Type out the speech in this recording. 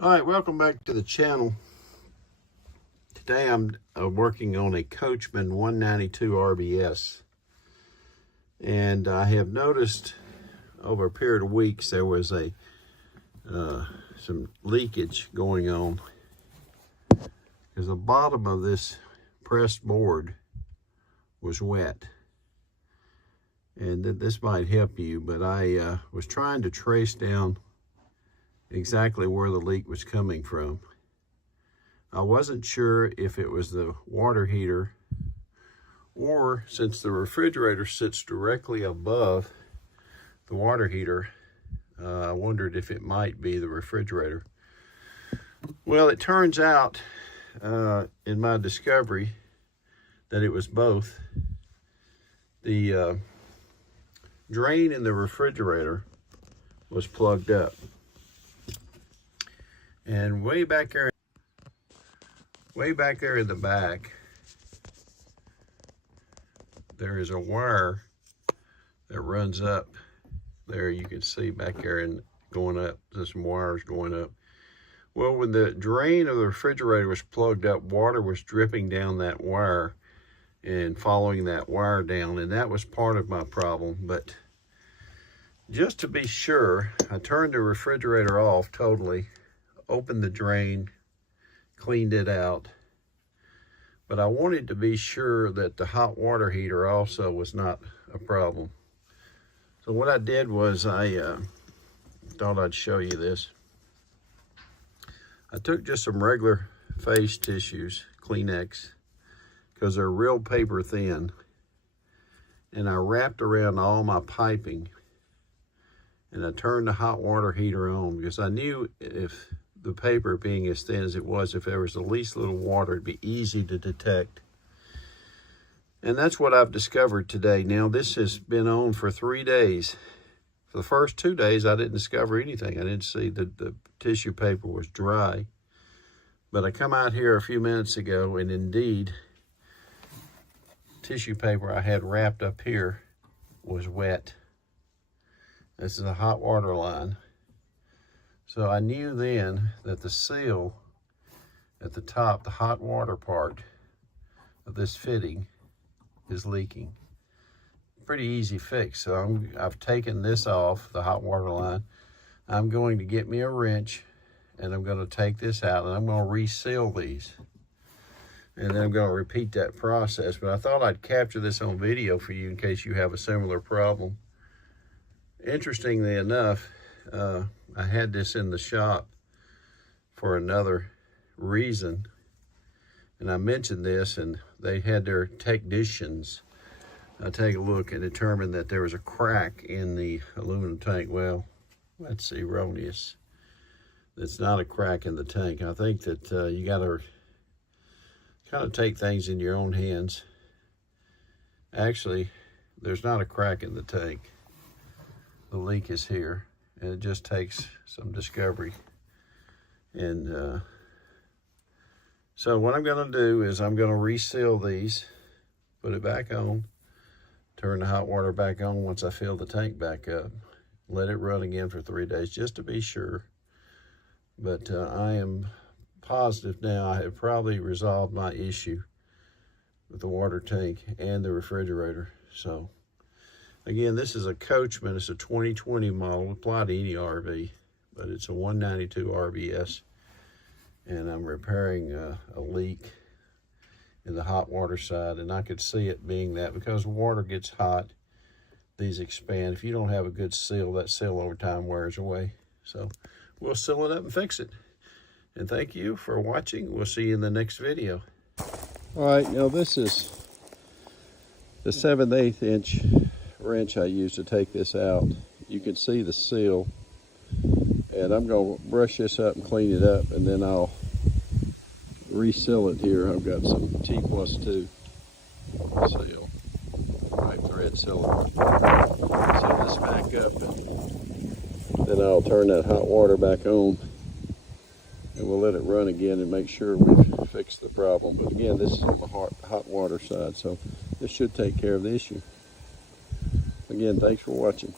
All right, welcome back to the channel. Today I'm working on a Coachman 192 RBS. And I have noticed over a period of weeks there was some leakage going on. Because the bottom of this pressed board was wet. And this might help you, but I was trying to trace down exactly where the leak was coming from. I wasn't sure if it was the water heater, or since the refrigerator sits directly above the water heater, I wondered if it might be the refrigerator. Well, it turns out in my discovery that it was both. The drain in the refrigerator was plugged up. And way back there in the back, there is a wire that runs up there. You can see back there and going up, there's some wires going up. Well, when the drain of the refrigerator was plugged up, water was dripping down that wire and following that wire down, and that was part of my problem. But just to be sure, I turned the refrigerator off totally, opened the drain, cleaned it out, but I wanted to be sure that the hot water heater also was not a problem. So what I did was I thought I'd show you this. I took just some regular face tissues, Kleenex, because they're real paper thin, and I wrapped around all my piping, and I turned the hot water heater on because I knew if the paper being as thin as it was, if there was the least little water, it'd be easy to detect. And that's what I've discovered today. Now, this has been on for 3 days. For the first 2 days, I didn't discover anything. I didn't see that the tissue paper was dry. But I come out here a few minutes ago, and indeed, tissue paper I had wrapped up here was wet. This is a hot water line. So I knew then that the seal at the top, the hot water part of this fitting, is leaking. Pretty easy fix. So I've taken this off, the hot water line. I'm going to get me a wrench, and I'm going to take this out, and I'm going to reseal these. And then I'm going to repeat that process. But I thought I'd capture this on video for you in case you have a similar problem. Interestingly enough, I had this in the shop for another reason, and I mentioned this, and they had their technicians take a look and determine that there was a crack in the aluminum tank. Well, that's erroneous. It's not a crack in the tank. I think that you got to kind of take things in your own hands. Actually, there's not a crack in the tank. The leak is here, and it just takes some discovery. And so what I'm going to do is I'm going to reseal these, put it back on, turn the hot water back on once I fill the tank back up, let it run again for 3 days just to be sure. But I am positive now I have probably resolved my issue with the water tank and the refrigerator. So again, this is a Coachman. It's a 2020 model, apply to any RV, but it's a 192 RBS, and I'm repairing a leak in the hot water side, and I could see it being that because water gets hot, these expand. If you don't have a good seal, that seal over time wears away. So we'll seal it up and fix it. And thank you for watching. We'll see you in the next video. All right, now this is the 7/8 inch wrench I used to take this out. You can see the seal, and I'm going to brush this up and clean it up, and then I'll reseal it here. I've got some T+2 seal, pipe thread seal this back up, and then I'll turn that hot water back on, and we'll let it run again and make sure we've fixed the problem. But again, this is on the hot water side, so this should take care of the issue. Again, thanks for watching.